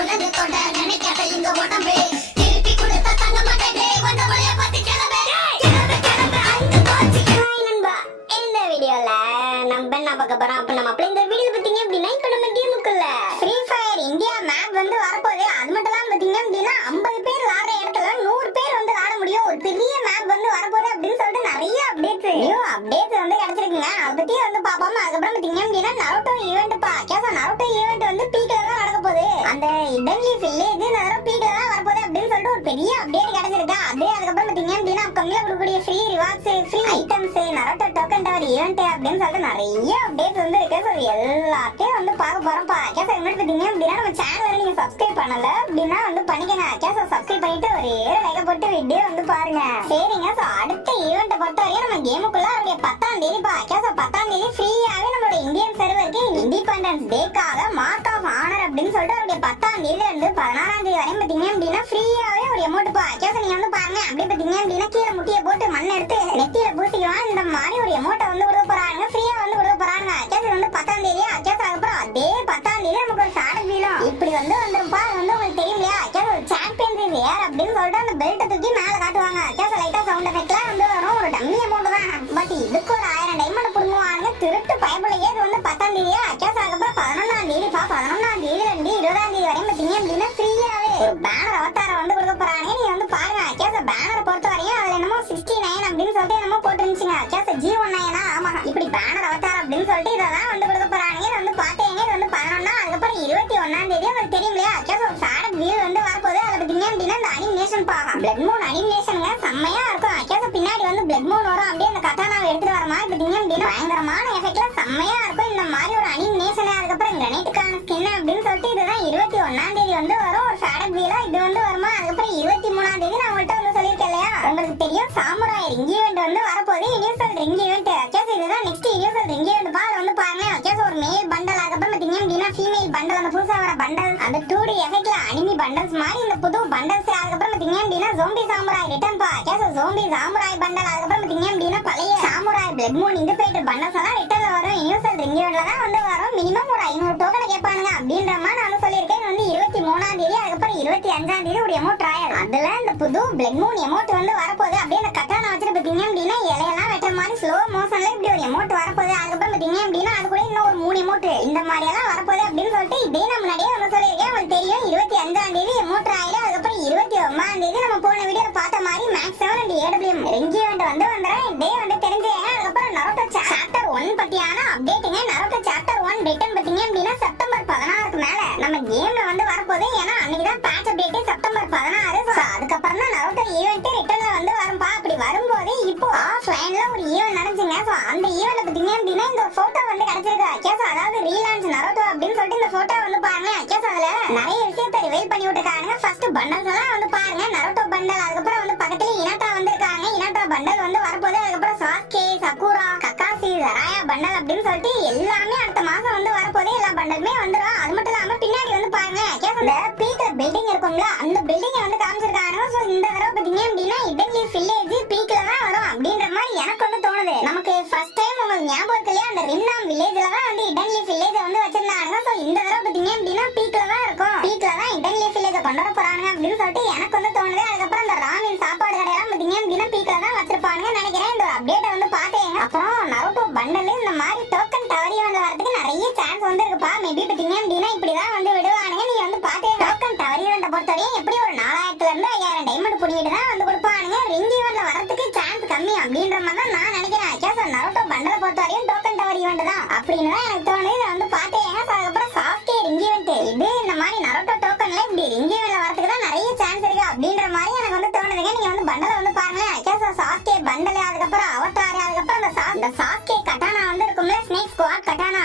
உனது தொட நினைக்காத இங்க உடம்பு திருப்பி கொடுத்த தங்க மாட்டேன் வந்த வழிய பார்த்து கிளம்பு கிளம்பு கிளம்பு அந்த தோச்சி நண்பா. இந்த வீடியோல நம்ம என்ன பார்க்க போறோம் அப்ப நம்ம அப்படி இந்த வீடியோ பாத்தீங்க அப்படின்னா இப்ப நம்ம கேமுக்குள்ள ஃப்ரீ ஃபயர் இந்தியா மேப் வந்து வரப்போகுது. அது மட்டும் இல்லாம பாத்தீங்க அப்படின்னா 50 பேர் விளையாடுற இடத்துல 100 பேர் வந்து விளையாட முடியும். ஒரு பெரிய மேப் வந்து வரப்போகுது அப்படின்னு சொல்லிட்டு நிறைய அப்டேட்ஸ் வந்து கிடைச்சிருக்குங்க. அதை பத்தி வந்து பாப்போம். அதுக்கப்புறம் பாத்தீங்க அப்படின்னா நருட்டோ ஈவெண்ட் நருட்டோ ஈவெண்ட் வந்து பீக்ல தான் நடக்க போகுது. அந்த இடன்லி வில்லேஜ் நருட்டோ பீக்ல தான் வரப்போகுது அப்படின்னு சொல்லிட்டு ஒரு பெரிய அப்டேட் கிடைச்சிருக்கு. அதே அதுக்கப்புறம் பாத்தீங்க அப்படின்னா கம்மியா கொடுக்கக்கூடிய free rewards free items Naruto token tower event அப்படின்னு சொல்லிட்டு நிறைய அப்டேட்ஸ் வந்து இருக்கு. ஸோ எல்லாத்தையும் வந்து பார்க்க போறோம். முன்னாடி பாத்தீங்க அப்படின்னா நம்ம சேனல் நீங்க சப்ஸ்கிரைப் பண்ணல அப்படின்னா வந்து பண்ணிக்கங்க. சப்ஸ்கிரைப் பண்ணிட்டு ஒரே லைக் போட்டு வீடியோ வந்து பாருங்க. சரிங்க. ஸோ அடுத்த ஈவெண்ட் பொறுத்தவரையும் நம்ம கேமுக்குள்ள அவருடைய 10ஆம் தேதி 10ஆம் தேதி ஃப்ரீயாவே நம்மளோட இந்தியன் சர்வருக்கு இண்டிபெண்டன்ஸ் டேக்காக மார்க் ஆஃப் ஆனர் அப்படின்னு சொல்லிட்டு அவருடைய 10ஆம் தேதியில இருந்து 16ஆம் தேதி வரையும் பாத்தீங்க அப்படின்னா ஃப்ரீயாவே ஒரு அமௌண்ட் நீங்க வந்து பாருங்க. அப்படியே பாத்தீங்க அப்படின்னா கீழே முட்டியை போட்டு மண் எடுத்து நெத்தியில பூசிக்கலாம். இந்த மாதிரி ஒரு அமௌண்ட் வந்து கொடுக்க போறாங்க. ஃப்ரீயா வந்து கொடுக்க போறாங்க. வந்து 10ஆம் தேதி அதுக்கப்புறம் அதே 10ஆம் தேதி நமக்கு ஒரு ஷார்ட் வீலும் இப்படி வந்து வந்துருப்பா. அது வந்து உங்களுக்கு தெரியும் இல்லையா? சாம்பியன்ஸ் இது யார் அப்படின்னு சொல்லிட்டு அந்த பெல்ட்டை தூக்கி மேல காட்டுவாங்க. லைட்டா சவுண்ட் எஃபெக்ட்லாம் வந்து வரும். ஒரு டம்மி அமௌண்ட் தான். பட் இதுக்கு ஒரு 1000 டைமண்ட் புடுங்குவாங்க. திருட்டு பயப்படையே. இது வந்து 10ஆம் தேதியா அதுக்கப்புறம் 11ஆம் தேதி 11ஆம் தேதியில இருந்து 20ஆம் தேதி வரையும் பாத்தீங்க அப்படின்னா ஃப்ரீயாவே ஒரு பேனர் அவதாரம் வந்து கொடுக்க போறாங்க. நீங்க வந்து பாருங்க. பேனர் பொறுத்த வரையும் அதுல என்னமோ 69 அப்படின்னு சொல்லிட்டு என்னமோ போட்டுருந்துச்சுங்க. G19 ஆமா இப்படி பேனர் அவதாரம் அப்படின்னு சொல்லிட்டு இதெல்லாம் வந்து கொடுக்க போறாங்க. இது வந்து பாத்தீங்க. இது வந்து 11 அதுக்கப்புறம் 21ஆம் தேதி உங்களுக்கு தெரியும் இல்லையா? ஒரு ஃபேரட் வீல் வந்து வரப்போகுது. அதை பாத்தீங்க அப்படின்னா இந்த அனிமேஷன் பாகம் பிளட் மூன் அனிமேஷனுங்க செம்மையா இருக்கும். பின்னாடி வந்து பிளட் மூன் வரும். அப்படியே அந்த கட்டானாவை எடுத்துட்டு வர மாதிரி பாத்தீங்க அப்படின்னா பயங்கரமான எஃபெக்ட்ல செம்மையா இருக்கும். இந்த மாதிரி ஒரு அனிமேஷன் அதுக்கப்புறம் கிரனைட்டுக்கான ஸ்கின் அப்படின்னு சொல்லிட்டு இதுதான் 21ஆம் தேதி வந்து வரும். ஒரு ஃபேரட் வீலா இது வந்து வருமா? அதுக்கப்புறம் 23ஆம் தேதி நான் உங்கள்கிட்ட வந்து சொல்லியிருக்கேன் இல்லையா? உங்களுக்கு தெரியும் சாமுராய் ரிங் ஈவெண்ட் வந்து வரப்போகுது. யூனிவர்சல் ரிங் ஈவெண்ட் இதுதான் நெக்ஸ்ட் யூனிவர்சல் ரிங் ஈவெண்ட் வந்து பாருங்க. ஒரு மேல் பண்டல் அதுக்கப்புறம் பாத்தீங்க அப்படின்னா ஃபீமேல் பண்டல் அந்த புதுசா வர பண்டல் அந்த 2D எஃபெக்ட்ல அனிமி பண்டல்ஸ் மாதிரி இந்த புது பண்டல்ஸ் அதுக்கப்புறம் பாத்தீங்க அப்படின்னா zombie samurai return zombie samurai bundle அதுக்கப்புறம் பாத்தீங்க அப்படின்னா பழைய சாமுராய் பிளட் மூன் இண்டிபேட்டர் பண்டல்ஸ் எல்லாம் ரிட்டர்ன்ல வரும். யூனிவர்சல் ரிங் ஈவெண்ட்ல தான் வந்து வரும். மினிமம் ஒரு 500 டோக்கன் கேட்பானுங்க அப்படின்ற மாதிரி நான் சொல்லியிருக்கேன். இது வந்து 23ஆம் தேதி அதுக்கப்புறம் 25ஆம் தேதி ஒரு எமௌண்ட் ட்ரையல் அதுல இந்த புது பிளட் மூன் எமௌண்ட் வந்து வரப்போகுது. அப்படியே அந்த கட்டான வச்சுட்டு பாத்தீங்க அப்படின்னா இலையெல்லாம் வெட்டுற மாதிரி ஸ்லோ மோஷன்ல இப்படி ஒரு எமௌண்ட் வரப்போகுது. அதுக்கப்புறம் பாத்தீங்க அப்படின்னா அது கூட இன்னும் ஒரு 3 எமௌண்ட் இந்த மாதிரி எல்லாம் வரப்போகுது அப்படின்னு சொல்லிட்டு இதே நம்ம முன்னாடியே வந்து சொல்லியிருக்கேன். உங்களுக்கு தெரியும் 25ஆம் தேதி எமௌண்ட் ட்ரையல் அதுக்கப்புறம் 29ஆம் தேதி நம்ம போன வீடியோல பார்த்த மாதிரி maximum and AWM ring event வந்து வந்துடும். இதே வந்து தெரிஞ்சுங்க. அதுக்கப்புறம் நருட்டோ சாப்டர் 1 பத்தியான அப்டேட்டுங்க. நருட்டோ சாப்டர் 1 ரிட்டன் பாத்தீங்க அப்படின்னா செப்டம்பர் 16க்கு மேல நம்ம கேம்ல வந்து வரப்போகுது. ஏன்னா அன்னைக்கு தான் பேட்ச் அப்டேட் செப்டம்பர் 16. அதுக்கப்புறம் தான் நருட்டோ ஈவெண்ட் ரிட்டன்ல வந்து வரும்பா. அப்படி வரும்போது இப்போ ஆஃப்லைன்ல ஒரு ஈவெண்ட் நடந்துச்சுங்க. அந்த ஈவெண்ட்ல பாத்தீங்க அப்படின்னா இந்த போட்டோ வந்து கிடைச்சிருக்கு. அதாவது ரீலான்ச் நருட்டோ அப்படின்னு சொல்லிட்டு இந்த போட்டோ வந்து பாருங்க. அதுல நிறைய விஷயத்தை ரிவீல் பண்ணி விட்டுருக்காங்க. ஃபர்ஸ்ட் பண்டல்ஸ் எல்லாம் வந்து பாருங்க. நருட்டோ பண்டல் அதுக்கப்புறம் வந்து பக்கத்துல இனாட்டா வந்திருக்காங்க. இனாட்டா பண்டல் வந்து வரப்போகுது. அதுக்கப்புறம் சாஸ்கே சக்குரா கக்காசி ஜராயா பண்டல் அப்படின்னு சொல்லிட்டு எல்லாமே அடுத்த மாசம் வந்து வரப்போகுது. எல்லா பண்டலுமே வந்துடும். அது மட்டும் இல்லாம பின்னாடி வந்து பாருங்க இந்த பீக்ல பில்டிங் இருக்கும்ல அந்த பில்டிங்கை வந்து காமிச்சிருக்காங்க. ஸோ இந்த தடவை பாத்தீங்க அப்படின்னா இடன்லி வில்லேஜ் பீக்ல தான் வரும் அப்படின்ற மாதிரி எனக்கு வந்து தோணுது. நமக்கு ஃபர்ஸ்ட் டைம் உங்களுக்கு ஞாபகம் இருக்கு இல்லையா? அந்த ரிம்னாம் வில்லேஜ்ல தான் வந்து இடன்லி வில்லேஜ் வந்து வச்சிருந்தாங்க. ஸோ இந்த தடவை பாத்தீங்க அப்படின்னா பீக்ல தான் இருக்கும். பீக்ல தான் இடன்லி வில்லேஜ் கொண்டு வர போறாங்க அப்படின்னு சொல்லிட்டு எனக்கு வந்து தோணுது. அதுக்கப்புறம் இந்த ராமின் சாப்பாடு கடையெல்லாம் பாத்தீங்க அப்படின்னா பீக்ல தான் வச்சிருப்பாங்க நினைக்கிறேன். இந்த அப்டேட்டை வந்து பார்த்தேன். அப்புறம் நருட்டோ பண்டல் இந்த மாதிரி டோக்கன் டவர் ஈவெண்ட் வரதுக்கு நிறைய சான்ஸ் வந்து இருக்குப்பா. மேபி பாத்தீங்க அப்படின்னா இப்படிதான் வந்து விடுவானுங்க. நீங்க வந்து பார்த்தேன் டோக்கன் டவர் ஈவெண்ட் பொறுத்தவரையும் எப்படி ஒரு 4000ல இருந்து 5000 டைமண்ட் புடிங்கிட்டு தான் வந்து கொடுப்பானுங்க. ரிங் ஈவெண்ட்ல வரதுக்கு சான்ஸ் கம்மி அப்படின்ற மாதிரி தான் நான் நினைக்கிறேன். நருட்டோ பண்டலை பொறுத்தவரையும் டோக்கன் டவர் ஈவெண்ட் தான் அப்படின்னு தான் எனக்கு தோணுது. இதை வந்து பார்த்தேன். அதுக்கப்புறம் சாஃப்ட்வேர் ரிங் ஈவெண்ட் இது இந்த மாதிரி நருட்டோ டோக்கன்ல இப்படி ரிங் ஈவெண்ட்ல வரதுக்கு தான் நிறைய சான்ஸ் இருக்கு அப்படின்ற மாதிரி எனக்கு வந்து தோணுதுங்க. நீங்க வந்து பண்டலை வந்து பாருங்க. சாஃப்ட்வேர் பண்டல் அதுக்கப்புறம் அவதார் அதுக்கப்புறம் இந்த சாஸ்கே கட்டானா வந்து இருக்கும்ல ஸ்னேக் ஸ்குவாட் கட்டானா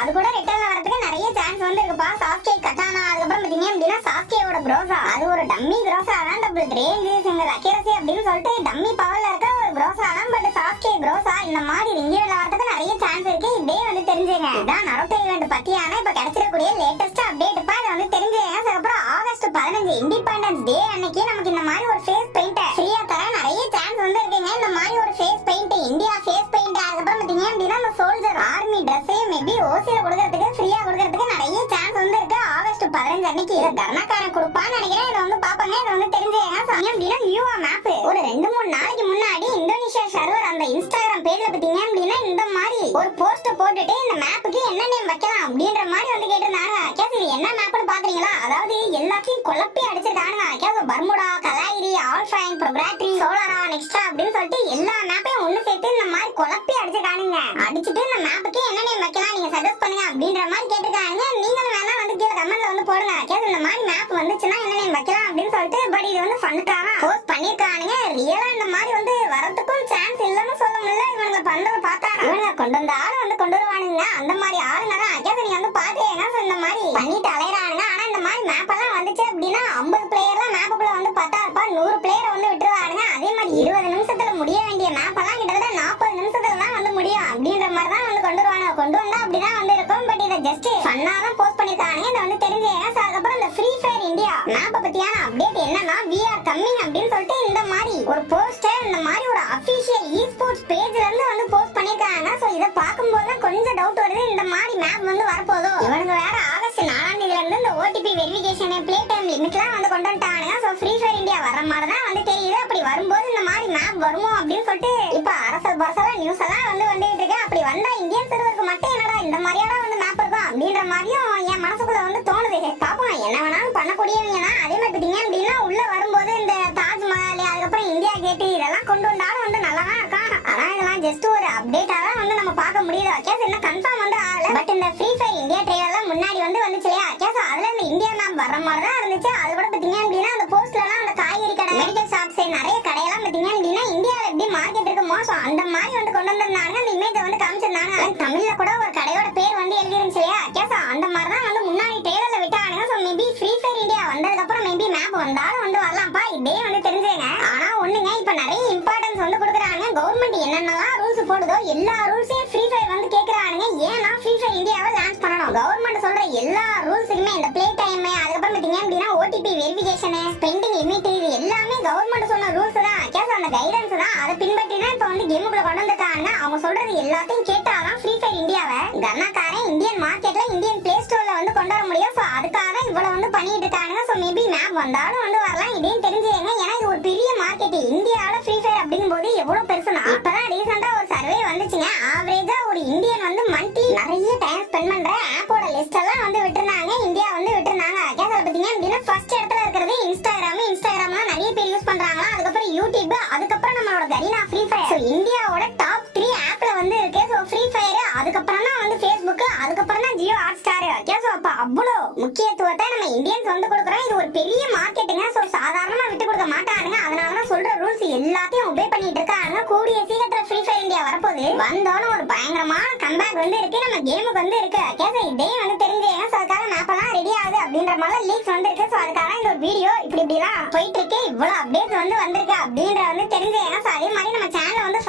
அது கூட ரிட்டர்ன்ல வரதுக்கு நிறைய சான்ஸ் வந்து இருக்குப்பா. சாஸ்கே கட்டானா அதுக்கப்புறம் பாத்தீங்க அப்படின்னா சாஸ்கேவோட க்ரோசா அது ஒரு டம்மி க்ரோசா தான். டபுள் ரேஞ்ச் சிங்கிள் அக்யூரசி அப்படின்னு சொல்லிட்டு டம்மி பவர்ல இருக்க ஒரு க்ரோசா தான். பட் சாஸ்கே க்ரோசா இந்த மாதிரி ரிங் ஈவெண்ட்ல வரதுக்கு நிறைய சான்ஸ் இருக்கு. இதே வந்து தெரிஞ்சுங்க. இதான் நருட்டோ ஈவெண்ட் பத்தியான இப்ப கிடைச்சிடக்கூடிய லேட்டஸ்ட் அப்டேட் அதை வந்து தெரிஞ்சுங்க. அதுக்கப்புறம் ஆகஸ்ட் 15 இண்டிபெண்டன்ஸ் டே அன்னைக்கு நமக்கு இந்த மாதிரி ஒரு ஃபேஸ் பெயிண்ட் ஃப்ரீயா தர நிறைய சான்ஸ் வந்து இருக்குங்க. இந்த மாதிரி ஒரு face paint India face paint அதுக்கப்புறம் பாத்தீங்க அப்படின்னா அந்த சோல்ஜர் ஆர்மி ட்ரெஸ்ஸையும் மேபி ஓசியில கொடுக்கறதுக்கு ஃப்ரீயா கொடுக்கறதுக்கு நிறைய சான்ஸ் வந்து இருக்கு. ஆகஸ்ட் 15 அன்னைக்கு கர்ணக்காரன் கொடுப்பான்னு நினைக்கிறேன். இதை வந்து பாப்பாங்க, இதை வந்து தெரிஞ்சுங்க. அப்படின்னா நியூவா மேப் ஒரு 2-3 நாளைக்கு முன்னாடி இந்தோனேஷியா சர்வர் அந்த இன்ஸ்டாகிராம் பேஜ்ல பாத்தீங்க அப்படின்னா இந்த மாதிரி ஒரு போஸ்ட் போட்டுட்டு இந்த மேப்புக்கு என்ன நேம் வைக்கலாம் அப்படின்ற மாதிரி வந்து கேட்டிருந்தாங்க. கேஸ் இது என்ன மேப்னு பாக்குறீங்களா? அதாவது எல்லாத்தையும் குழப்பி அடிச்சிருக்கானுங்க. கேஸ் Bermuda, Kalahari, Alpine, Purgatory, Solara, Nexterra அப்படின்னு சொல்லிட்டு எல்லா மேப்பையும் ஒண்ணு சேர்த்து இந்த மாதிரி குழப்பி அடிச்சிருக்கானுங்க. அடிச்சுட்டு இந்த மேப்புக்கு என்ன நேம் வைக்கலாம் நீங்க சஜஸ்ட் பண்ணுங்க அப்படின்ற மாதிரி கேட்டிருக்காங்க. நீங்களும் வேணா வந்து கீழே கமெண்ட்ல வந்து போடுங்க. கேஸ் இந்த மாதிரி மேப் வந்துச்சுன்னா என்ன நேம் வைக்கலாம் அப்படின்னு சொல்லிட்டு. பட் இது வந்து ஃபன்னுக்காக போஸ்ட் பண்ணிருக்கானுங்க. ரியலா இந்த மாதிரி வந்து வரதுக்கும் சான்ஸ் இல்லன்னு சொல்ல முடியல. இவனுங்க பண்றத பார்த்தா இவனுங்க கொண்டு வந்த ஆளு வந்து கொண்டு வருவானுங்க. அந்த மாதிரி ஆளுங்க தான் கேஸ் நீங்க வந்து பாத்தீங்கன்னா இந்த மாதிரி பண்ணிட்டு அலையறானுங்க. ஆனா இந்த மாதிரி மேப் எல்லாம் வந்துச்சு அப்படின்னா 50 பிளேயர்லாம் மேப்புக்குள்ள வந்து பத்தாருப்பா 100 பிளேயர் வந்து விட்டுருவானுங்க. அதே மாதிரி 20 நிமிஷத்துல முடிய வேண்டிய மேப் எல்லாம் கிட்டத்தட்ட 40 நிமிஷத்துல தான் வந்து முடியும் அப்படின்ற மாதிரி தான் வந்து கொண்டு வருவாங்க. கொண்டு வந்தா அப்படிதான் வந்து இருக்கும். பட் இதை ஜஸ்ட் ஃபன்னா தான் போஸ்ட் பண்ணிருக்கானுங்க. இதை வந்து தெரிஞ்சுங்க. அதுக்கப்புறம் இந்த ஃப்ரீ ஃபயர் இந்தியா மேப்பை பத்தியான அப்டேட் என்னன்னா we are coming அப்படின்னு சொல்லிட்டு இந்த மாதிரி ஒரு போஸ்டர் இந்த மாதிரி ஒரு அபிஷியல் e-sports பேஜ்ல இருந்து வந்து போஸ்ட் பண்ணிருக்காங்க. சோ இத பாக்கும்போது தான் கொஞ்சம் டவுட் வருது. இந்த மாதிரி மேப் வந்து வரப்போதோ இவனுக்கு வேற ஆகஸ்ட் 4ஆம் தேதியில இருந்து இந்த OTP வெரிஃபிகேஷன் ப்ளே டைம் லிமிட்லாம் வந்து கொண்டு வந்துட்டாங்க. சோ ஃப்ரீ ஃபயர் இந்தியா வர மாதிரி தான் வந்து தெரியுது. அப்படி வரும்போது இந்த மாதிரி மேப் வருமோ அப்படின்னு சொல்லிட்டு இப்ப அரசல் பரசலா நியூஸ் எல்லாம் வந்து வந்துட்டு இருக்கு. அப்படி வந்தா இந்தியன் சர்வருக்கு மட்டும் என்னடா இந்த மாதிரியான வந்து மேப் இருக்கும் அப்படின்ற மாதிரியும் என் மனசுக்குள்ள வந்து தோணுது. பாப்போம் என்ன வேணாலும் பண்ணக்கூடியவங்க தான். அதே மாதிரி பாத்தீங்க அப்படின்னா உள்ள வரும்போது இந்த தாஜ்மஹால் அதுக்கப்புறம் இந்தியா கேட் இதெல்லாம் கொண்டு வந்தாலும் வந்து நல்லா தான் இருக்கும். ஆனா இதெல்லாம் ஜஸ்ட் ஒரு அப்டேட்டா தான் வந்து நம்ம பார்க்க முடியுது. கேஸ் என்ன கன்ஃபார்ம் வந்து ஆகல. பட் இந்த ஃப்ரீ ஃபயர் இந்தியா ட்ரெய்லர்லாம் முன்னாடி வந்து வந்துச்சு இல்லையா? கேஸ் அதுல இந்த இந்தியா மேப் வர்ற மாதிரி தான் இருந்துச்சு. அது கூட பாத்தீங்க அப்படின்னா அந்த போஸ்ட்ல எல்லாம் அந்த காய்கறி கடை, மெடிக்கல் ஷாப்ஸ் நிறைய கடையெல்லாம் பாத்தீங்க அப்படின்னா இந்தியாவில எப்படி மார்க்கெட் இருக்குமோ அந்த மாதிரி வந்து கொண்டு வந்திருந்தாங்க. அந்த இமேஜை வந்து காமிச்சிருந்தாங்க. தமிழ்ல கூட ஒரு கடையோட பேர் வந்து எழுதி இருந்துச்சு இல்லையா? கேஸ் அந்த மாதிரி தான் வந்து முன்னாடி ட்ரெய்லர்ல விட்டானுங்க. So maybe free fire India வந்ததுக்கு அப்புறம் மேபி மேப் வந்தாலும் வந்து வரலாம்ப்பா. இதே வந்து தெரிஞ்சுங்க. ஆனா ஒண்ணுங்க, இப்ப நிறைய இம்பார்ட்டன்ஸ் வந்து கொடுக்குறாங்க. கவர்மெண்ட் என்னென்னலாம் ரூல்ஸ் போடுதோ எல்லா ரூல்ஸையும் ஃப்ரீ ஃபயர் வந்து கேக்குறானுங்க. ஏன்னா ஃப்ரீ ஃபயர் இந்தியாவை லான்ச் பண்ணணும். கவர்மெண்ட் சொல்ற எல்லா ரூல்ஸுக்குமே இந்த ப்ளே டைம் அதுக்கப்புறம் பாத்தீங்க அப்படின்னா OTP வெரிஃபிகேஷன், ஸ்பெண்டிங் லிமிட் இது எல்லாமே கவர்மெண்ட் சொன்ன ரூல்ஸ் தான். கேஸ் அந்த கைடன்ஸ் தான். அதை பின்பற்றி தான் இப்ப வந்து கேமுக்குள்ள கொண்டு வந்துட்டாங்க. அவங்க சொல்றது எல்லாத்தையும் கேட்டாதான் ஃப்ரீ ஃபயர் இந்தியாவை கர்நாக்காரன் இந்தியன் மார்க்கெட்ல இந்தியன் பிளே ஸ்டோர்ல வந்து கொண்டு வர முடியும். சோ அதுக்காக இவ்வளவு வந்து பண்ணிட்டு இருக்காங்க. சோ மேபி மேப் வந்தாலும் வந்து வரலாம். இதையும் தெரிஞ்சுங்க. ஏன்னா இது ஒரு பெரிய மார்க்கெட். இந்தியாவில ஃப்ரீ ஃபயர் அப்படிங்கும் போது எவ்வளவு பெருசுனா இப்பதான் ரீசெண்டா ஒரு சர்வே வந்துச்சுங்க. ஆவரேஜா ஒரு இந்தியன் வந்து மந்த்லி நிறைய டைம் ஸ்பெண்ட் பண்ற ஆப்போட லிஸ்ட் எல்லாம் வந்து விட்டுருந்தாங்க. இந்தியா வந்து விட்டுருந்தாங்க. கேஸ் பாத்தீங்க அப்படின்னா ஃபர்ஸ்ட் இடத்துல இருக்கிறது இன்ஸ்டாகிராம்ல நிறைய பேர் யூஸ் பண்றாங்களா. அதுக்கப்புறம் யூடியூப், அதுக்கப்புறம் நம்மளோட கரீனா ஃப்ரீ ஃபயர். சோ இந்தியாவோட டாப் 3 ஆப்ல வந்து இருக்கு. சோ ஃப்ரீ ஃபயர், அதுக்கப்புறம் தான் வந்து Facebook, அதுக்கப்புறம் தான் ஜியோ ஹாட்ஸ்டார். கேஸ் அப்ப அவ்வளோ முக்கியத்துவத்தை நம்ம இந்தியன்ஸ் வந்து கொடுக்குறோம். இது ஒரு பெரிய மார்க்கெட்டுங்க. சோ சாதாரணமா விட்டு கொடுக்க மாட்டானுங்க. அதனாலதான் சொல்ற ரூல்ஸ் எல்லாத்தையும் ஒபே பண்ணிட்டு இருக்காங்க. கூடிய சீக்கிரத்துல ஃப்ரீ ஃபயர் இந்தியா வரப்போகுது. வந்தோன்னு ஒரு பயங்கரமான கம்பேக் வந்து இருக்கு. நம்ம கேமுக்கு வந்து இருக்கு. கேஸ் இதையும் வந்து தெரிஞ்சுங்க. சோ அதுக்காக மேப் எல்லாம் ரெடி ஆகுது அப்படின்ற மாதிரி லீக்ஸ் வந்து இருக்கு. சோ அதுக்காக இந்த ஒரு வீடியோ இப்படிலாம் போயிட்டு இருக்கு. இவ்வளவு அப்டேட்ஸ் வந்து வந்திருக்கு அப்படின்ற வந்து தெரிஞ்சுங்க. சோ அதே மாதிரி நம்ம சேனல் வந்து